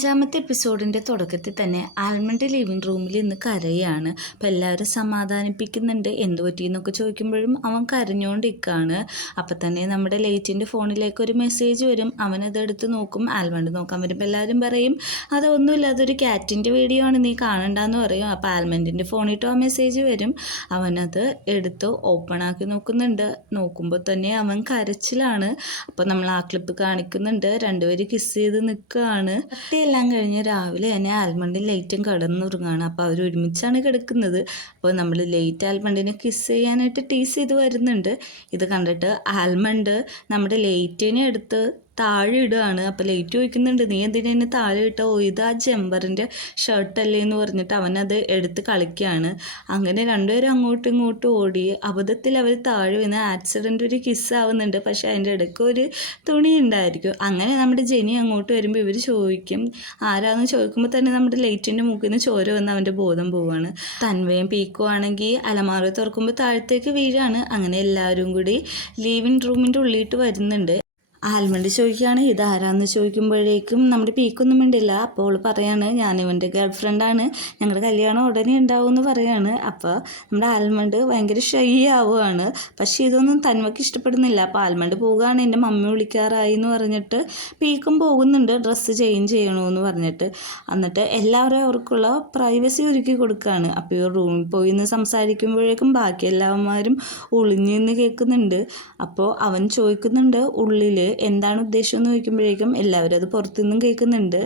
5-ാമത്തെ എപ്പിസോഡിൻ്റെ തുടക്കത്തിൽ തന്നെ almond living റൂമിൽ ഇന്ന് കരയാണ്. അപ്പം എല്ലാവരും സമാധാനിപ്പിക്കുന്നുണ്ട്. എന്ത് പറ്റിയെന്നൊക്കെ ചോദിക്കുമ്പോഴും അവൻ കരഞ്ഞുകൊണ്ടിരിക്കുകയാണ്. അപ്പം തന്നെ നമ്മുടെ ലേറ്റിൻ്റെ ഫോണിലേക്ക് ഒരു മെസ്സേജ് വരും. അവനതെടുത്ത് നോക്കും. ആൽമണ്ട് നോക്കാൻ വരുമ്പോൾ എല്ലാവരും പറയും അതൊന്നുമില്ല, അതൊരു ക്യാറ്റിൻ്റെ വീഡിയോ ആണ്, നീ കാണണ്ടെന്ന് പറയും. അപ്പോൾ ആൽമണ്ടിൻ്റെ ഫോണിട്ടോ ആ മെസ്സേജ് വരും. അവനത് എടുത്ത് ഓപ്പൺ ആക്കി നോക്കുന്നുണ്ട്. നോക്കുമ്പോൾ തന്നെ അവൻ കരച്ചിലാണ്. അപ്പോൾ നമ്മൾ ആ ക്ലിപ്പ് കാണിക്കുന്നുണ്ട്. രണ്ടുപേരും കിസ് ചെയ്ത് നിൽക്കുകയാണ്. എല്ലാം കഴിഞ്ഞ് രാവിലെ തന്നെ ആൽമണ്ടും ലേറ്റും കിടന്നുറങ്ങുകയാണ്. അപ്പോൾ അവർ ഒരുമിച്ചാണ് കിടക്കുന്നത്. അപ്പോൾ നമ്മൾ ലേറ്റ് ആൽമണ്ടിനെ കിസ് ചെയ്യാനായിട്ട് ടീസ് ചെയ്ത് വരുന്നുണ്ട്. ഇത് കണ്ടിട്ട് ആൽമണ്ട് നമ്മുടെ ലേറ്റിനെ എടുത്ത് താഴെ ഇടുകയാണ്. അപ്പോൾ ലേറ്റ് ചോദിക്കുന്നുണ്ട്, നീ എന്തിനാ താഴെ ഇട്ടോ? ഇത് ആ ജമ്പറിൻ്റെ ഷർട്ടല്ലേ എന്ന് പറഞ്ഞിട്ട് അവനത് എടുത്ത് കളിക്കുകയാണ്. അങ്ങനെ രണ്ടുപേരും അങ്ങോട്ടും ഇങ്ങോട്ടും ഓടി. അബദ്ധത്തിൽ അവർ താഴെ വീണ് ആക്സിഡൻ്റ് ഒരു കിസ്സാവുന്നുണ്ട്. പക്ഷേ അതിൻ്റെ ഇടയ്ക്ക് ഒരു തുണി ഉണ്ടായിരിക്കും. അങ്ങനെ നമ്മുടെ ജെനി അങ്ങോട്ട് വരുമ്പോൾ ഇവർ ചോദിക്കും ആരാന്ന് ചോദിക്കുമ്പോൾ തന്നെ നമ്മുടെ ലേറ്റിൻ്റെ മൂക്കിൽ നിന്ന് ചോര വന്ന് അവൻ്റെ ബോധം പോവുകയാണ്. തൻവയും പീക്കോ ആണെങ്കിൽ അലമാര തുറക്കുമ്പോൾ താഴത്തേക്ക് വീഴാണ്. അങ്ങനെ എല്ലാവരും കൂടി ലിവിങ് റൂമിൻ്റെ ഉള്ളിട്ട് വരുന്നുണ്ട്. ആൽമണ്ട് ചോദിക്കുകയാണ് ഇതാരാന്ന് ചോദിക്കുമ്പോഴേക്കും നമ്മുടെ പീക്കൊന്നും മിണ്ടില്ല. അപ്പോൾ അവൾ പറയാണ് ഞാനിവൻ്റെ ഗേൾ ഫ്രണ്ടാണ്, ഞങ്ങളുടെ കല്യാണം ഉടനെ ഉണ്ടാവും എന്ന് പറയാണ്. അപ്പോൾ നമ്മുടെ ആൽമണ്ട് ഭയങ്കര ഷൈ ആവുകയാണ്. പക്ഷേ ഇതൊന്നും തന്മയ്ക്ക് ഇഷ്ടപ്പെടുന്നില്ല. അപ്പോൾ ആൽമണ്ട് പോവുകയാണ്, എൻ്റെ മമ്മി വിളിക്കാറായി എന്ന് പറഞ്ഞിട്ട് പീക്കും പോകുന്നുണ്ട് ഡ്രസ്സ് ചേഞ്ച് ചെയ്യണമെന്ന് പറഞ്ഞിട്ട്. എന്നിട്ട് എല്ലാവരും അവർക്കുള്ള പ്രൈവസി ഒരുക്കി കൊടുക്കുകയാണ്. അപ്പോൾ ഈ റൂമിൽ പോയി നിന്ന് സംസാരിക്കുമ്പോഴേക്കും ബാക്കി എല്ലാവന്മാരും ഒളിഞ്ഞു നിന്ന് കേൾക്കുന്നുണ്ട്. അപ്പോൾ അവൻ ചോദിക്കുന്നുണ്ട് ഉള്ളിൽ എന്താണ് ഉദ്ദേശം എന്ന് ചോദിക്കുമ്പോഴേക്കും എല്ലാവരും അത് പുറത്തുനിന്നും കേൾക്കുന്നുണ്ട്.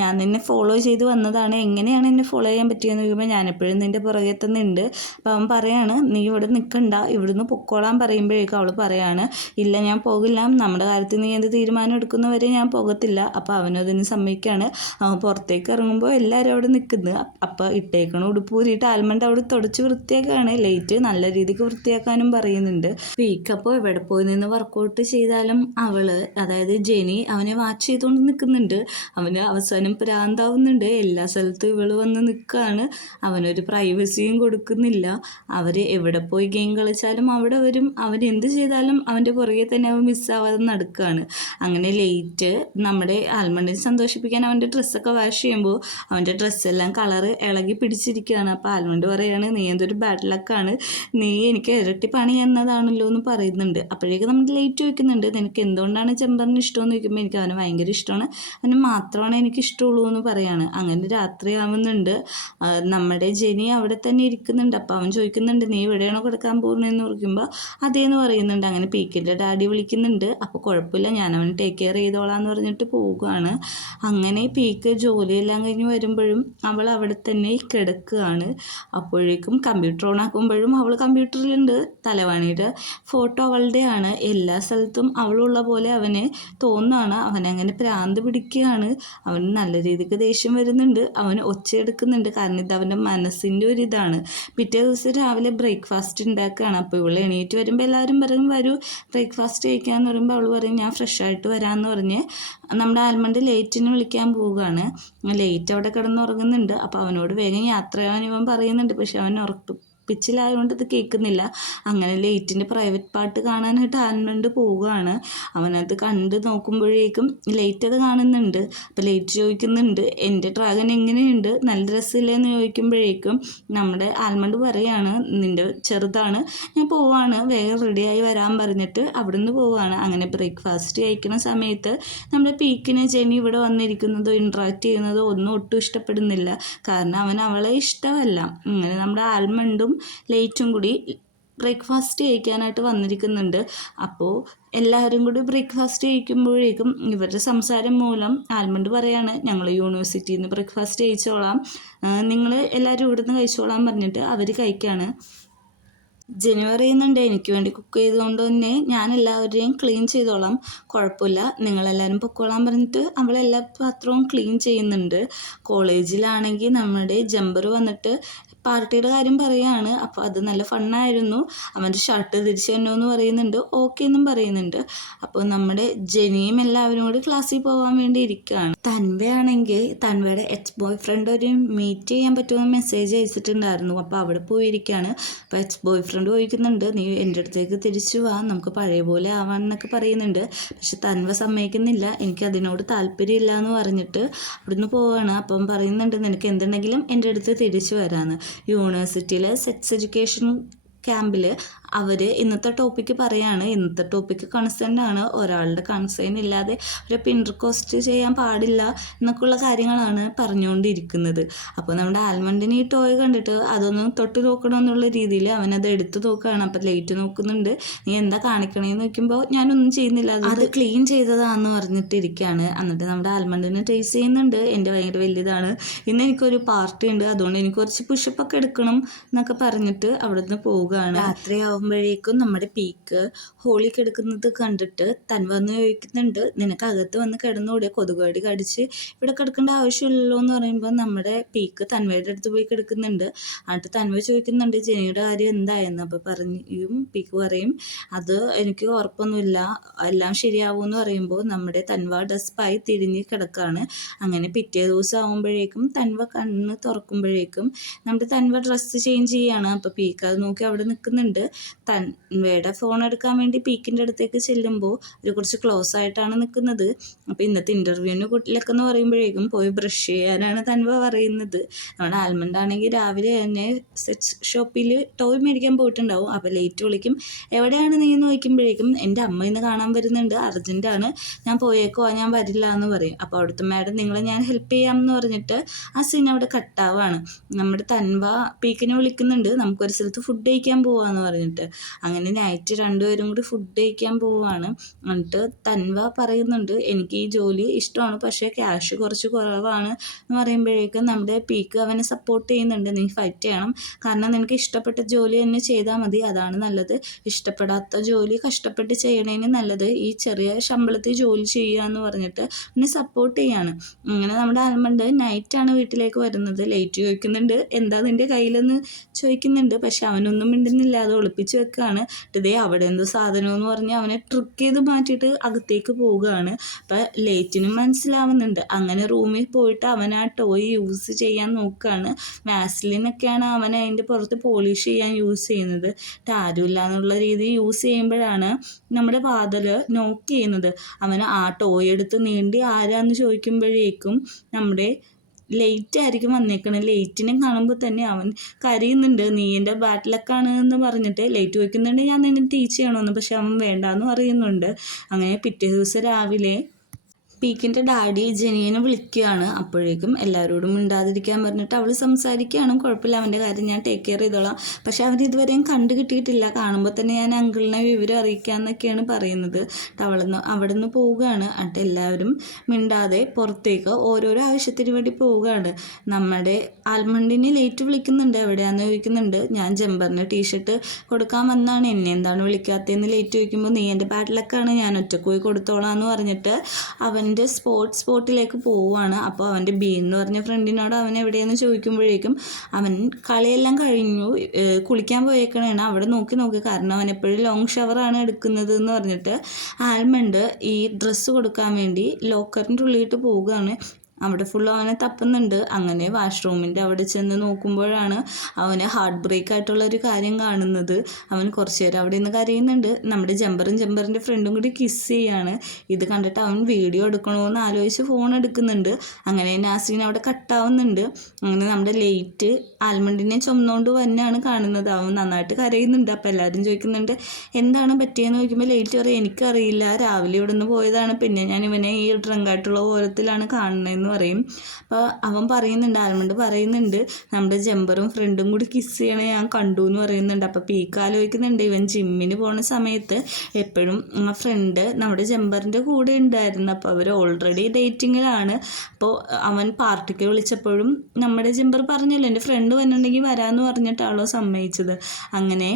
ഞാൻ നിന്നെ ഫോളോ ചെയ്ത് വന്നതാണ്, എങ്ങനെയാണ് എന്നെ ഫോളോ ചെയ്യാൻ പറ്റിയെന്ന് ചോദിക്കുമ്പോൾ ഞാൻ എപ്പോഴും നിൻ്റെ പുറകെ തന്നെ ഉണ്ട്. അപ്പോൾ അവൻ പറയാണ് നീ ഇവിടെ നിൽക്കണ്ട, ഇവിടുന്ന് പൊക്കോളാൻ പറയുമ്പോഴേക്കും അവൾ പറയാണ് ഇല്ല ഞാൻ പോകില്ല, നമ്മുടെ കാര്യത്തിൽ നീ എന്ത് തീരുമാനം എടുക്കുന്നവരെ ഞാൻ പോകത്തില്ല. അപ്പോൾ അവനതിന് സമ്മതിക്കുകയാണ്. അവൻ പുറത്തേക്ക് ഇറങ്ങുമ്പോൾ എല്ലാവരും അവിടെ നിൽക്കുന്നത്. അപ്പോൾ ഇട്ടേക്കണം ഉടുപ്പ് ഊരിയിട്ട് ആൽമണ്ട് അവിടെ തുടച്ച് വൃത്തിയാക്കുകയാണ്. ലേറ്റ് നല്ല രീതിക്ക് വൃത്തിയാക്കാനും പറയുന്നുണ്ട്. പീക്കപ്പോൾ ഇവിടെ പോയി നിന്ന് വർക്കൗട്ട് ചെയ്താലും അവൾ അതായത് ജെനി അവനെ വാച്ച് ചെയ്തുകൊണ്ട് നിൽക്കുന്നുണ്ട്. അവന് അവസാനം പ്രാന്താവുന്നുണ്ട്. എല്ലാ സ്ഥലത്തും ഇവൾ വന്ന് നിൽക്കുകയാണ്. അവനൊരു പ്രൈവസിയും കൊടുക്കുന്നില്ല. അവർ എവിടെ പോയി ഗെയിം കളിച്ചാലും അവിടെ വരും. അവൻ എന്ത് ചെയ്താലും അവൻ്റെ പുറകെ തന്നെ അവൻ മിസ്സാവാതെ നടക്കുകയാണ്. അങ്ങനെ ലേറ്റ് നമ്മുടെ ആൽമണ്ടിനെ സന്തോഷിപ്പിക്കാൻ അവൻ്റെ ഡ്രസ്സൊക്കെ വാഷ് ചെയ്യുമ്പോൾ അവൻ്റെ ഡ്രസ്സെല്ലാം കളറ് ഇളകി പിടിച്ചിരിക്കുകയാണ്. അപ്പോൾ ആൽമണ്ട് പറയുകയാണ് നീ എന്തൊരു ബാഡ് ലക്കാണ്, നീ എനിക്ക് ഇരട്ടി പണി എന്നതാണല്ലോ എന്ന് പറയുന്നുണ്ട്. അപ്പോഴേക്കും നമ്മൾ ലേറ്റ് ചോദിക്കുന്നുണ്ട് നിനക്ക് എന്തുകൊണ്ടാണ് ചെമ്പറിന് ഇഷ്ടമെന്ന് ചോദിക്കുമ്പോൾ എനിക്ക് അവന് ഭയങ്കര ഇഷ്ടമാണ്, അവന് മാത്രമാണ് എനിക്ക് ഇഷ്ടമുള്ളൂ എന്ന് പറയാണ്. അങ്ങനെ രാത്രിയാവുന്നുണ്ട്. നമ്മുടെ ജെനി അവിടെ തന്നെ ഇരിക്കുന്നുണ്ട്. അപ്പോൾ അവൻ ചോദിക്കുന്നുണ്ട് നീ എവിടെയാണോ കിടക്കാൻ പോകുന്നതെന്ന് ചോദിക്കുമ്പോൾ അതേന്ന് പറയുന്നുണ്ട്. അങ്ങനെ പീക്കിൻ്റെ ഡാഡി വിളിക്കുന്നുണ്ട്. അപ്പോൾ കുഴപ്പമില്ല ഞാൻ അവന് ടേക്ക് കെയർ ചെയ്തോളാം എന്ന് പറഞ്ഞിട്ട് പോവുകയാണ്. അങ്ങനെ പീക്ക് ജോലിയെല്ലാം കഴിഞ്ഞ് വരുമ്പോഴും അവൾ അവിടെ തന്നെ കിടക്കുകയാണ്. അപ്പോഴേക്കും കമ്പ്യൂട്ടർ ഓൺ ആക്കുമ്പോഴും അവൾ കമ്പ്യൂട്ടറിലുണ്ട്. തലവാണിയുടെ ഫോട്ടോ അവളുടെയാണ്. എല്ലാ സ്ഥലത്തും അവളുള്ള പോലെ അവന് തോന്നുകയാണ്. അവനങ്ങനെ പ്രാന്ത് പിടിക്കുകയാണ്. അവന് നല്ല രീതിക്ക് ദേഷ്യം വരുന്നുണ്ട്. അവൻ ഒച്ചയെടുക്കുന്നുണ്ട്. കാരണം ഇത് അവൻ്റെ മനസ്സിൻ്റെ ഒരിതാണ്. പിറ്റേ ദിവസം രാവിലെ ബ്രേക്ക്ഫാസ്റ്റ് ഉണ്ടാക്കുകയാണ്. അപ്പോൾ ഇവൾ എണീറ്റ് വരുമ്പോൾ എല്ലാവരും പറയും വരൂ ബ്രേക്ക്ഫാസ്റ്റ് കഴിക്കാമെന്ന് പറയുമ്പോൾ അവൾ പറയും ഞാൻ ഫ്രഷായിട്ട് വരാമെന്ന് പറഞ്ഞ് നമ്മുടെ ആൽമണ്ട് ലേറ്റിനെ വിളിക്കാൻ പോവുകയാണ്. ലേറ്റ് അവിടെ കിടന്നുറങ്ങുന്നുണ്ട്. അപ്പോൾ അവനോട് വേഗം യാത്ര ചെയ്യാൻ ഇവൻ പറയുന്നുണ്ട്. പക്ഷെ അവൻ പിച്ചിലായതുകൊണ്ട് ഇത് കേൾക്കുന്നില്ല. അങ്ങനെ ലേറ്റിൻ്റെ പ്രൈവറ്റ് പാർട്ട് കാണാനായിട്ട് ആൽമണ്ട് പോവുകയാണ്. അവനത് കണ്ട് നോക്കുമ്പോഴേക്കും ലേറ്റ് അത് കാണുന്നുണ്ട്. അപ്പോൾ ലേറ്റ് ചോദിക്കുന്നുണ്ട് എൻ്റെ ഡ്രാഗൺ എങ്ങനെയുണ്ട്, നല്ല രസമില്ലെന്ന് ചോദിക്കുമ്പോഴേക്കും നമ്മുടെ ആൽമണ്ട് പറയാണ് നിൻ്റെ ചെറുതാണ്, ഞാൻ പോവാണ്, വേഗം റെഡിയായി വരാൻ പറഞ്ഞിട്ട് അവിടെ നിന്ന് പോവുകയാണ്. അങ്ങനെ ബ്രേക്ക്ഫാസ്റ്റ് കഴിക്കുന്ന സമയത്ത് നമ്മുടെ പീക്കിന് ജെനി ഇവിടെ വന്നിരിക്കുന്നതോ ഇൻട്രാക്ട് ചെയ്യുന്നതോ ഒന്നും ഒട്ടും ഇഷ്ടപ്പെടുന്നില്ല. കാരണം അവളെ ഇഷ്ടമല്ല. അങ്ങനെ നമ്മുടെ ആൽമണ്ടും ലേറ്റും കൂടി ബ്രേക്ക്ഫാസ്റ്റ് കഴിക്കാനായിട്ട് വന്നിരിക്കുന്നുണ്ട്. അപ്പോൾ എല്ലാവരും കൂടി ബ്രേക്ക്ഫാസ്റ്റ് കഴിക്കുമ്പോഴേക്കും ഇവരുടെ സംസാരം മൂലം ആൽമണ്ട് പറയാണ് ഞങ്ങൾ യൂണിവേഴ്സിറ്റിയിൽ നിന്ന് ബ്രേക്ക്ഫാസ്റ്റ് കഴിച്ചോളാം, നിങ്ങൾ എല്ലാവരും ഇവിടുന്ന് കഴിച്ചോളാം പറഞ്ഞിട്ട് അവർ കഴിക്കുകയാണ്. ജെനി പറയുന്നുണ്ട് എനിക്ക് വേണ്ടി കുക്ക് ചെയ്തുകൊണ്ട് തന്നെ ഞാൻ എല്ലാവരെയും ക്ലീൻ ചെയ്തോളാം, കുഴപ്പമില്ല, നിങ്ങളെല്ലാവരും പൊക്കോളാൻ പറഞ്ഞിട്ട് അവളെല്ലാ പാത്രവും ക്ലീൻ ചെയ്യുന്നുണ്ട്. കോളേജിലാണെങ്കിൽ നമ്മുടെ ജമ്പർ വന്നിട്ട് പാർട്ടിയുടെ കാര്യം പറയുകയാണ്. അപ്പോൾ അത് നല്ല ഫണ്ണായിരുന്നു. അവൻ്റെ ഷർട്ട് തിരിച്ചു തന്നോന്ന് പറയുന്നുണ്ട്, ഓക്കെ എന്നും പറയുന്നുണ്ട്. അപ്പോൾ നമ്മുടെ ജെനിയും എല്ലാവരും കൂടി ക്ലാസ്സിൽ പോകാൻ വേണ്ടി ഇരിക്കുകയാണ്. തൻവയാണെങ്കിൽ തൻവയുടെ എക്സ് ബോയ് ഫ്രണ്ട് ഒരു മീറ്റ് ചെയ്യാൻ പറ്റുമെന്ന് മെസ്സേജ് അയച്ചിട്ടുണ്ടായിരുന്നു. അപ്പോൾ അവിടെ പോയിരിക്കുകയാണ്. അപ്പോൾ എക്സ് ബോയ് ഫ്രണ്ട് ചോദിക്കുന്നുണ്ട്, നീ എൻ്റെ അടുത്തേക്ക് തിരിച്ചു വാ, നമുക്ക് പഴയ പോലെ ആവാമെന്നൊക്കെ പറയുന്നുണ്ട്. പക്ഷെ തൻവ സമ്മതിക്കുന്നില്ല, എനിക്ക് അതിനോട് താല്പര്യമില്ല എന്ന് പറഞ്ഞിട്ട് അവിടുന്ന് പോവുകയാണ്. അപ്പം പറയുന്നുണ്ട്, നിനക്ക് എന്തുണ്ടെങ്കിലും എൻ്റെ അടുത്ത് തിരിച്ചു വരാമെന്ന്. യൂണിവേഴ്സിറ്റിയിലെ സെക്സ് എഡ്യൂക്കേഷൻ ക്യാമ്പിൽ അവർ ഇന്നത്തെ ടോപ്പിക്ക് പറയാണ്. ഇന്നത്തെ ടോപ്പിക്ക് കൺസേൺ ആണ്. ഒരാളുടെ കൺസേൺ ഇല്ലാതെ ഒരു പിൻട്രകോസ്റ്റ് ചെയ്യാൻ പാടില്ല എന്നൊക്കെയുള്ള കാര്യങ്ങളാണ് പറഞ്ഞുകൊണ്ടിരിക്കുന്നത്. അപ്പോൾ നമ്മുടെ ആൽമണ്ടിന് ഈ ടോയ് കണ്ടിട്ട് അതൊന്ന് തൊട്ട് നോക്കണമെന്നുള്ള രീതിയിൽ അവനത് എടുത്തു നോക്കുകയാണ്. അപ്പോൾ ലൈറ്റ് നോക്കുന്നുണ്ട്, നീ എന്താ കാണിക്കണേന്ന് നോക്കുമ്പോൾ ഞാനൊന്നും ചെയ്യുന്നില്ല, അത് ക്ലീൻ ചെയ്തതാണെന്ന് പറഞ്ഞിട്ടിരിക്കുകയാണ്. എന്നിട്ട് നമ്മുടെ ആൽമണ്ടിനെ ടേസ്റ്റ് ചെയ്യുന്നുണ്ട്, എൻ്റെ ഭയങ്കര വലിയതാണ്, ഇന്ന് എനിക്കൊരു പാർട്ടി ഉണ്ട്, അതുകൊണ്ട് എനിക്ക് കുറച്ച് പുഷപ്പൊക്കെ എടുക്കണം എന്നൊക്കെ പറഞ്ഞിട്ട് അവിടുന്ന് പോവുക. രാത്രി ആവുമ്പോഴേക്കും നമ്മുടെ പീക്ക് ഹോളി കിടക്കുന്നത് കണ്ടിട്ട് തൻവ വന്ന് ചോദിക്കുന്നുണ്ട്, നിനക്ക് അകത്ത് വന്ന് കിടന്നുകൂടെ, കൊതുകുകടി കടിച്ച് ഇവിടെ കിടക്കേണ്ട ആവശ്യമില്ലല്ലോ എന്ന് പറയുമ്പോൾ നമ്മുടെ പീക്ക് തൻവയുടെ അടുത്ത് പോയി കിടക്കുന്നുണ്ട്. എന്നിട്ട് തൻവ ചോദിക്കുന്നുണ്ട്, ജെനിയുടെ കാര്യം എന്തായെന്ന്. അപ്പോൾ പീക്ക് പറയും, അത് എനിക്ക് ഉറപ്പൊന്നുമില്ല, എല്ലാം ശരിയാവും എന്ന് പറയുമ്പോൾ നമ്മുടെ തൻവ ഡെസ്പായി തിരിഞ്ഞ് കിടക്കുകയാണ്. അങ്ങനെ പിറ്റേ ദിവസം ആകുമ്പോഴേക്കും തൻവ കണ്ണ് തുറക്കുമ്പോഴേക്കും നമ്മുടെ തൻവ ഡ്രസ്സ് ചേഞ്ച് ചെയ്യുകയാണ്. അപ്പോൾ പീക്ക് അത് നോക്കി അവിടെ നിൽക്കുന്നുണ്ട്. തൻവയുടെ ഫോൺ എടുക്കാൻ വേണ്ടി പീക്കിൻ്റെ അടുത്തേക്ക് ചെല്ലുമ്പോൾ ഒരു കുറച്ച് ക്ലോസ് ആയിട്ടാണ് നിൽക്കുന്നത്. അപ്പോൾ ഇന്നത്തെ ഇൻ്റർവ്യൂവിന് കുട്ടിലൊക്കെ എന്ന് പറയുമ്പോഴേക്കും പോയി ബ്രഷ് ചെയ്യാനാണ് തൻവ പറയുന്നത്. നമ്മുടെ ആൽമണ്ട് ആണെങ്കിൽ രാവിലെ തന്നെ സെക്സ് ഷോപ്പിൽ ടോയ് മേടിക്കാൻ പോയിട്ടുണ്ടാവും. അപ്പോൾ ലേറ്റ് വിളിക്കും, എവിടെയാണ് നീ എന്ന് ചോദിക്കുമ്പോഴേക്കും എൻ്റെ അമ്മ ഇന്ന് കാണാൻ വരുന്നുണ്ട്, അർജൻറ്റാണ്, ഞാൻ പോയേക്കോ, ഞാൻ വരില്ല എന്ന് പറയും. അപ്പോൾ അവിടുത്തെ മാഡം നിങ്ങളെ ഞാൻ ഹെൽപ്പ് ചെയ്യാം എന്ന് പറഞ്ഞിട്ട് ആ സീൻ അവിടെ കട്ടാവാണ്. നമ്മുടെ തൻവ പീക്കിനെ വിളിക്കുന്നുണ്ട്, നമുക്കൊരു സ്ഥലത്ത് ഫുഡ് കഴിക്കാൻ പോവാന്ന് പറഞ്ഞിട്ട്. അങ്ങനെ നൈറ്റ് രണ്ടുപേരും കൂടി ഫുഡ് കഴിക്കാൻ പോവാണ്. എന്നിട്ട് തൻവ പറയുന്നുണ്ട്, എനിക്ക് ഈ ജോലി ഇഷ്ടമാണ്, പക്ഷേ ക്യാഷ് കുറച്ച് കുറവാണ് എന്ന് പറയുമ്പോഴേക്കും നമ്മുടെ പീക്ക് അവനെ സപ്പോർട്ട് ചെയ്യുന്നുണ്ട്, നീ ഫൈറ്റ് ചെയ്യണം, കാരണം നിനക്ക് ഇഷ്ടപ്പെട്ട ജോലി തന്നെ ചെയ്താൽ മതി, അതാണ് നല്ലത്, ഇഷ്ടപ്പെടാത്ത ജോലി കഷ്ടപ്പെട്ട് ചെയ്യണേന് നല്ലത് ഈ ചെറിയ ശമ്പളത്തിൽ ജോലി ചെയ്യുക എന്ന് പറഞ്ഞിട്ട് അവനെ സപ്പോർട്ട് ചെയ്യാണ്. അങ്ങനെ നമ്മുടെ ആൽമണ്ട് നൈറ്റാണ് വീട്ടിലേക്ക് വരുന്നത്. ലേറ്റ് ചോദിക്കുന്നുണ്ട്, എന്താ നിൻ്റെ കയ്യിലെന്ന് ചോദിക്കുന്നുണ്ട്. പക്ഷെ അവനൊന്നും മിണ്ടുന്നില്ല, അത് ഒളിപ്പിച്ച് വെക്കുകയാണ്. ഇതേ അവിടെ എന്തോ സാധനം എന്ന് പറഞ്ഞ് അവനെ ട്രിക്ക് ചെയ്ത് മാറ്റിയിട്ട് അകത്തേക്ക് പോവുകയാണ്. അപ്പം ലേറ്റിനും മനസ്സിലാവുന്നുണ്ട്. അങ്ങനെ റൂമിൽ പോയിട്ട് അവൻ ആ ടോയ് യൂസ് ചെയ്യാൻ നോക്കുകയാണ്. വാസ്ലിനൊക്കെയാണ് അവൻ അതിൻ്റെ പുറത്ത് പോളിഷ് ചെയ്യാൻ യൂസ് ചെയ്യുന്നത്. ആരുമില്ല എന്നുള്ള രീതിയിൽ യൂസ് ചെയ്യുമ്പോഴാണ് നമ്മുടെ വാതിൽ നോക്ക് ചെയ്യുന്നത്. അവന് ആ ടോയ് എടുത്ത് നീണ്ടി ആരാന്ന് ചോദിക്കുമ്പോഴേക്കും നമ്മുടെ ലേറ്റ് ആയിരിക്കും വന്നേക്കണത്. ലേറ്റിനെ കാണുമ്പോൾ തന്നെ അവൻ കരയുന്നുണ്ട്, നീ എൻ്റെ ബാഡ് ലക്കാണ് എന്ന് പറഞ്ഞിട്ട് ലേറ്റ് വയ്ക്കുന്നുണ്ട്, ഞാൻ നിന്നെ ടീച്ച് ചെയ്യണമെന്ന്. പക്ഷെ അവൻ വേണ്ടാന്ന് പറയുന്നുണ്ട്. അങ്ങനെ പിറ്റേ ദിവസം രാവിലെ പീക്കിൻ്റെ ഡാഡി ജെനിയെ വിളിക്കുകയാണ്. അപ്പോഴേക്കും എല്ലാവരോടും മിണ്ടാതിരിക്കാൻ പറഞ്ഞിട്ട് അവൾ സംസാരിക്കുകയാണ്, കുഴപ്പമില്ല, അവൻ്റെ കാര്യം ഞാൻ ടേക്ക് കെയർ ചെയ്തോളാം, പക്ഷെ അവൻ ഇതുവരെയും കണ്ടു കിട്ടിയിട്ടില്ല, കാണുമ്പോൾ തന്നെ ഞാൻ അങ്കിളിനെ വിവരം അറിയിക്കാമെന്നൊക്കെയാണ് പറയുന്നത്. അവിടെ നിന്ന് പോവുകയാണ്. എന്നിട്ട് എല്ലാവരും മിണ്ടാതെ പുറത്തേക്ക് ഓരോരോ ആവശ്യത്തിന് വേണ്ടി പോവുകയാണ്. നമ്മുടെ ആൽമണ്ടിനെ ലേറ്റ് വിളിക്കുന്നുണ്ട്, എവിടെയാണെന്ന് ചോദിക്കുന്നുണ്ട്. ഞാൻ ജമ്പറിന് ടീഷർട്ട് കൊടുക്കാൻ വന്നാണ്, എന്നെ എന്താണ് വിളിക്കാത്തതെന്ന് ലേറ്റ് ചോദിക്കുമ്പോൾ നീ എൻ്റെ ബാഡ് ലക്കാണ്, ഞാൻ ഒറ്റക്ക് പോയി കൊടുത്തോളാം എന്ന് പറഞ്ഞിട്ട് അവൻ്റെ സ്പോട്ടിലേക്ക് പോവുകയാണ്. അപ്പോൾ അവൻ്റെ ബീൻ എന്ന് പറഞ്ഞ ഫ്രണ്ടിനോട് അവൻ എവിടെയെന്ന് ചോദിക്കുമ്പോഴേക്കും അവൻ കളിയെല്ലാം കഴിഞ്ഞു കുളിക്കാൻ പോയേക്കണേണ്, അവിടെ നോക്കി കാരണം അവൻ എപ്പോഴും ലോങ് ഷവറാണ് എടുക്കുന്നത് എന്ന് പറഞ്ഞിട്ട് ആൽമണ്ട് ഈ ഡ്രസ്സ് കൊടുക്കാൻ വേണ്ടി ലോക്കറിൻ്റെ ഉള്ളിലിട്ട് പോവുകയാണ്. അവിടെ ഫുൾ അവനെ തപ്പുന്നുണ്ട്. അങ്ങനെ വാഷ്റൂമിൻ്റെ അവിടെ ചെന്ന് നോക്കുമ്പോഴാണ് അവന് ഹാർട്ട് ബ്രേക്ക് ആയിട്ടുള്ള ഒരു കാര്യം കാണുന്നത്. അവൻ കുറച്ച് നേരം അവിടെ നിന്ന് കരയുന്നുണ്ട്. നമ്മുടെ ജമ്പറിൻ്റെ ഫ്രണ്ടും കൂടി കിസ് ചെയ്യാണ്. ഇത് കണ്ടിട്ട് അവൻ വീഡിയോ എടുക്കണമെന്ന് ആലോചിച്ച് ഫോൺ എടുക്കുന്നുണ്ട്. അങ്ങനെ നാസീൻ അവിടെ കട്ടാവുന്നുണ്ട്. അങ്ങനെ നമ്മുടെ ലേറ്റ് ആൽമണ്ടിനെ ചുമന്നുകൊണ്ട് തന്നെയാണ് കാണുന്നത്. അവൻ നന്നായിട്ട് കരയുന്നുണ്ട്. അപ്പോൾ എല്ലാവരും ചോദിക്കുന്നുണ്ട് എന്താണ് പറ്റിയെന്ന് ചോദിക്കുമ്പോൾ ലേറ്റ് പറയും, എനിക്കറിയില്ല, രാവിലെ ഇവിടെ നിന്ന് പോയതാണ്, പിന്നെ ഞാൻ ഇവനെ ഈ ഡ്രങ്കായിട്ടുള്ള ഓരത്തിലാണ് കാണുന്നതെന്ന് പറയും. അപ്പോൾ അവൻ പറയുന്നുണ്ട്, ആൽമണ്ട് പറയുന്നുണ്ട്, നമ്മുടെ ജമ്പറും ഫ്രണ്ടും കൂടി കിസ് ചെയ്യണേ ഞാൻ കണ്ടു എന്ന് പറയുന്നുണ്ട്. അപ്പോൾ പീക്ക് ആലോചിക്കുന്നുണ്ട്, ഇവൻ ജിമ്മിന് പോണ സമയത്ത് എപ്പോഴും ആ ഫ്രണ്ട് നമ്മുടെ ജമ്പറിൻ്റെ കൂടെ ഉണ്ടായിരുന്നു. അപ്പോൾ അവർ ഓൾറെഡി ഡേറ്റിങ്ങിലാണ്. അപ്പോൾ അവൻ പാർട്ടിക്ക് വിളിച്ചപ്പോഴും നമ്മുടെ ജമ്പർ പറഞ്ഞല്ലോ എൻ്റെ ഫ്രണ്ട് വന്നിട്ടുണ്ടെങ്കിൽ വരാമെന്ന് പറഞ്ഞിട്ടാണല്ലോ സമ്മതിച്ചത്. അങ്ങനെ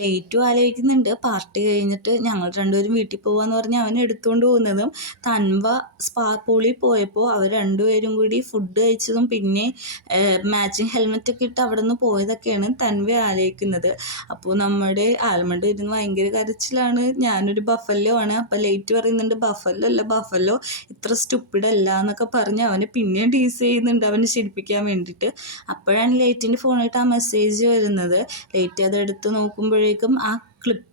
ലേറ്റും ആലോചിക്കുന്നുണ്ട്. പാർട്ടി കഴിഞ്ഞിട്ട് ഞങ്ങൾ രണ്ടുപേരും വീട്ടിൽ പോവാന്ന് പറഞ്ഞ് അവൻ എടുത്തുകൊണ്ട് പോകുന്നതും തൻവ സ്പാ പൂളിൽ പോയപ്പോൾ അവർ രണ്ടുപേരും കൂടി ഫുഡ് കഴിച്ചതും പിന്നെ മാച്ചിങ് ഹെൽമെറ്റൊക്കെ ഇട്ട് അവിടെ നിന്ന് പോയതൊക്കെയാണ് തൻവ ആലോചിക്കുന്നത്. അപ്പോൾ നമ്മുടെ ആൽമണ്ട് ഇരുന്ന് ഭയങ്കര കരച്ചിലാണ്. ഞാനൊരു ബഫല്ലോ ആണ്. അപ്പോൾ ലേറ്റ് പറയുന്നുണ്ട് ബഫല്ലോ അല്ല ബഫല്ലോ ഇത്ര സ്റ്റുപ്പിഡല്ല എന്നൊക്കെ പറഞ്ഞ് അവനെ പിന്നെയും ടീസ് ചെയ്യുന്നുണ്ട് അവനെ ചിരിപ്പിക്കാൻ വേണ്ടിയിട്ട്. അപ്പോഴാണ് ലേറ്റിൻ്റെ ഫോണിട്ട് ആ മെസ്സേജ് വരുന്നത്. ലേറ്റ് അത് എടുത്ത് നോക്കുമ്പോഴേക്കും ആ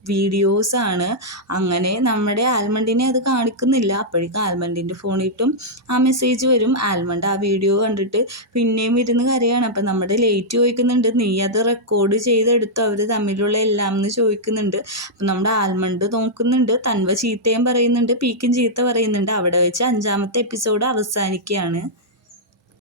വീഡിയോസാണ്. അങ്ങനെ നമ്മുടെ ആൽമണ്ടിനെ അത് കാണിക്കുന്നില്ല. അപ്പോഴേക്കും ആൽമണ്ടിൻ്റെ ഫോണിട്ടും ആ മെസ്സേജ് വരും. ആൽമണ്ട് ആ വീഡിയോ കണ്ടിട്ട് പിന്നെയും ഇരുന്ന് കരയാണ്. അപ്പം നമ്മുടെ ലേറ്റ് ചോദിക്കുന്നുണ്ട് നീ അത് റെക്കോർഡ് ചെയ്തെടുത്തു അവർ തമ്മിലുള്ള എല്ലാം എന്ന് ചോദിക്കുന്നുണ്ട്. അപ്പം നമ്മുടെ ആൽമണ്ട് നോക്കുന്നുണ്ട്. തൻവ ചീത്തയും പറയുന്നുണ്ട്, പീക്കും ചീത്ത പറയുന്നുണ്ട്. അവിടെ വെച്ച് 5ാമത്തെ എപ്പിസോഡ് അവസാനിക്കുകയാണ്.